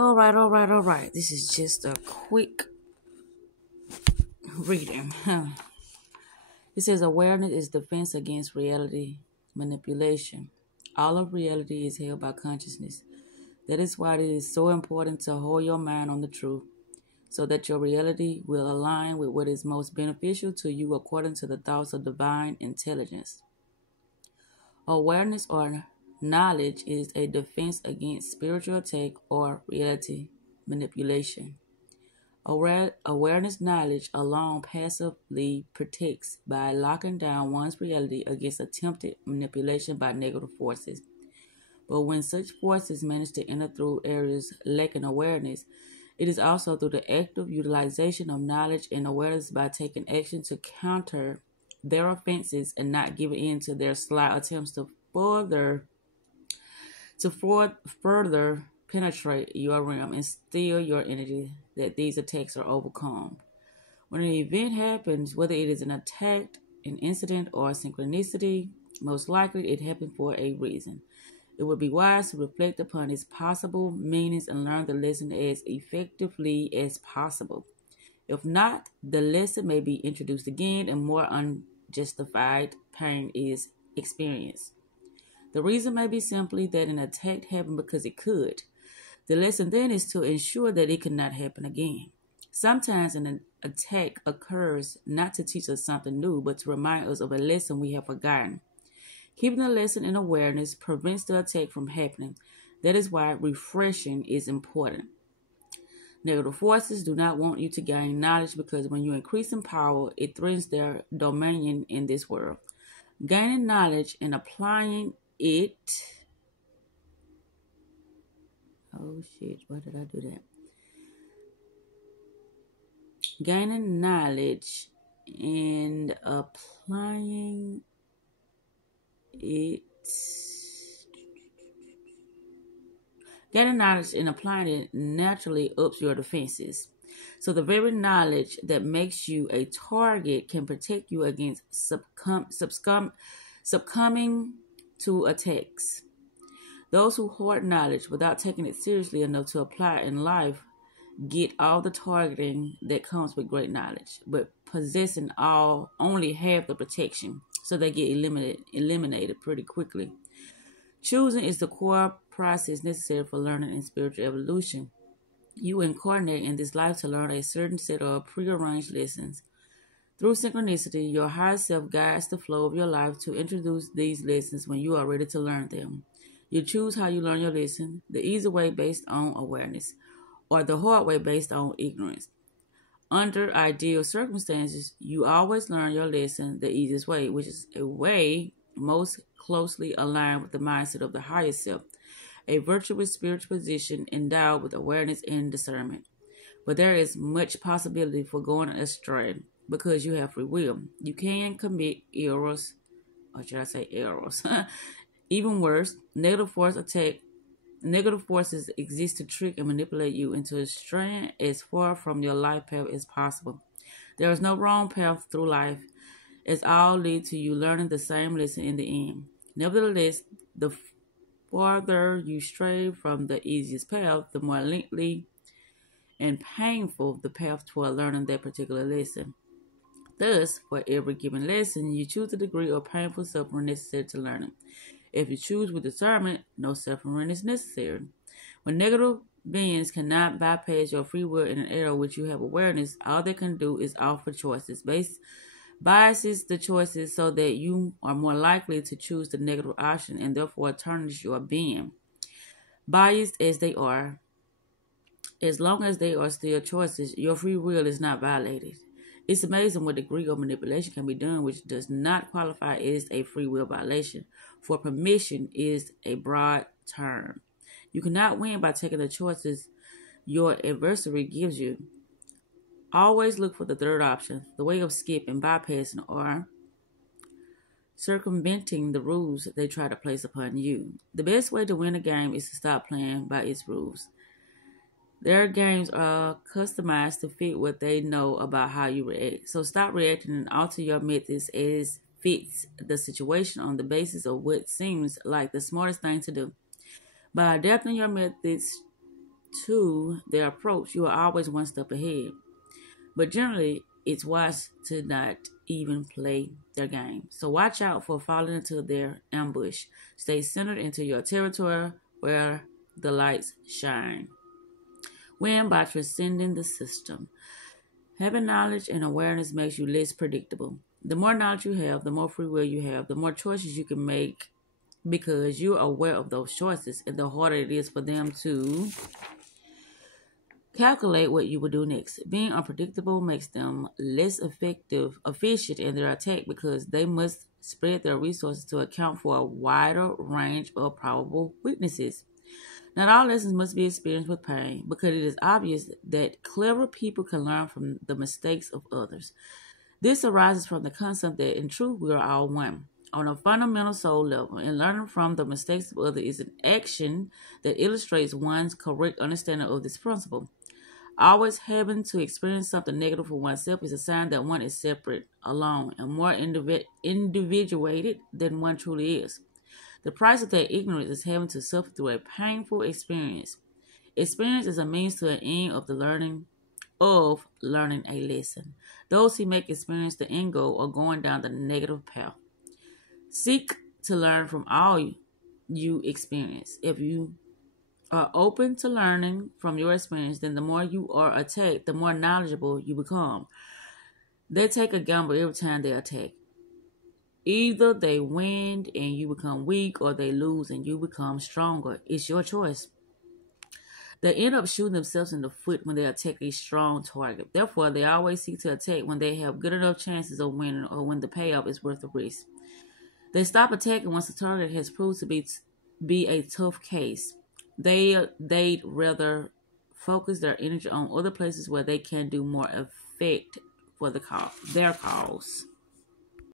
All right. This is just a quick reading. It says awareness is defense against reality manipulation. All of reality is held by consciousness. That is why it is so important to hold your mind on the truth, so that your reality will align with what is most beneficial to you according to the thoughts of divine intelligence. Awareness or knowledge is a defense against spiritual attack or reality manipulation. Awareness knowledge alone passively protects by locking down one's reality against attempted manipulation by negative forces. But when such forces manage to enter through areas lacking awareness, it is also through the active utilization of knowledge and awareness by taking action to counter their offenses and not giving in to their sly attempts to further penetrate your realm and steal your energy that these attacks are overcome. When an event happens, whether it is an attack, an incident, or a synchronicity, most likely it happened for a reason. It would be wise to reflect upon its possible meanings and learn the lesson as effectively as possible. If not, the lesson may be introduced again and more unjustified pain is experienced. The reason may be simply that an attack happened because it could. The lesson then is to ensure that it cannot happen again. Sometimes an attack occurs not to teach us something new, but to remind us of a lesson we have forgotten. Keeping the lesson in awareness prevents the attack from happening. That is why refreshing is important. Negative forces do not want you to gain knowledge because when you increase in power, it threatens their dominion in this world. Gaining knowledge and applying it. Oh shit, why did I do that? Gaining knowledge and applying it. Gaining knowledge and applying it naturally ups your defenses. So the very knowledge that makes you a target can protect you against succumbing to attacks. Those who hoard knowledge without taking it seriously enough to apply it in life get all the targeting that comes with great knowledge, but possessing only half the protection, so they get eliminated pretty quickly. Choosing is the core process necessary for learning and spiritual evolution. You incarnate in this life to learn a certain set of prearranged lessons. Through synchronicity, your higher self guides the flow of your life to introduce these lessons when you are ready to learn them. You choose how you learn your lesson, the easy way based on awareness, or the hard way based on ignorance. Under ideal circumstances, you always learn your lesson the easiest way, which is a way most closely aligned with the mindset of the higher self, a virtuous spiritual position endowed with awareness and discernment. But there is much possibility for going astray because you have free will. You can commit errors, or should I say errors? Even worse, negative forces exist to trick and manipulate you into straying as far from your life path as possible. There is no wrong path through life, as all lead to you learning the same lesson in the end. Nevertheless, the farther you stray from the easiest path, the more lengthy and painful the path toward learning that particular lesson. Thus, for every given lesson, you choose the degree of painful suffering necessary to learn it. If you choose with discernment, no suffering is necessary. When negative beings cannot bypass your free will in an area which you have awareness, all they can do is offer choices. Biases the choices so that you are more likely to choose the negative option and therefore tarnish your being. Biased as they are, as long as they are still choices, your free will is not violated. It's amazing what degree of manipulation can be done which does not qualify as a free will violation, for permission is a broad term. You cannot win by taking the choices your adversary gives you. Always look for the third option, the way of skipping, bypassing, or circumventing the rules they try to place upon you. The best way to win a game is to stop playing by its rules. Their games are customized to fit what they know about how you react. So stop reacting and alter your methods as fits the situation on the basis of what seems like the smartest thing to do. By adapting your methods to their approach, you are always one step ahead. But generally, it's wise to not even play their game. So watch out for falling into their ambush. Stay centered into your territory where the lights shine. Win by transcending the system. Having knowledge and awareness makes you less predictable. The more knowledge you have, the more free will you have, the more choices you can make because you're aware of those choices, and the harder it is for them to calculate what you will do next. Being unpredictable makes them less efficient in their attack because they must spread their resources to account for a wider range of probable weaknesses. Not all lessons must be experienced with pain because it is obvious that clever people can learn from the mistakes of others. This arises from the concept that in truth we are all one. On a fundamental soul level, and learning from the mistakes of others is an action that illustrates one's correct understanding of this principle. Always having to experience something negative for oneself is a sign that one is separate, alone, and more individuated than one truly is. The price of that ignorance is having to suffer through a painful experience. Experience is a means to an end of learning a lesson. Those who make experience the end goal are going down the negative path. Seek to learn from all you experience. If you are open to learning from your experience, then the more you are attacked, the more knowledgeable you become. They take a gamble every time they attack. Either they win and you become weak, or they lose and you become stronger. It's your choice. They end up shooting themselves in the foot when they attack a strong target. Therefore, they always seek to attack when they have good enough chances of winning or when the payoff is worth the risk. They stop attacking once the target has proved to be a tough case. They'd rather focus their energy on other places where they can do more effect for their cause.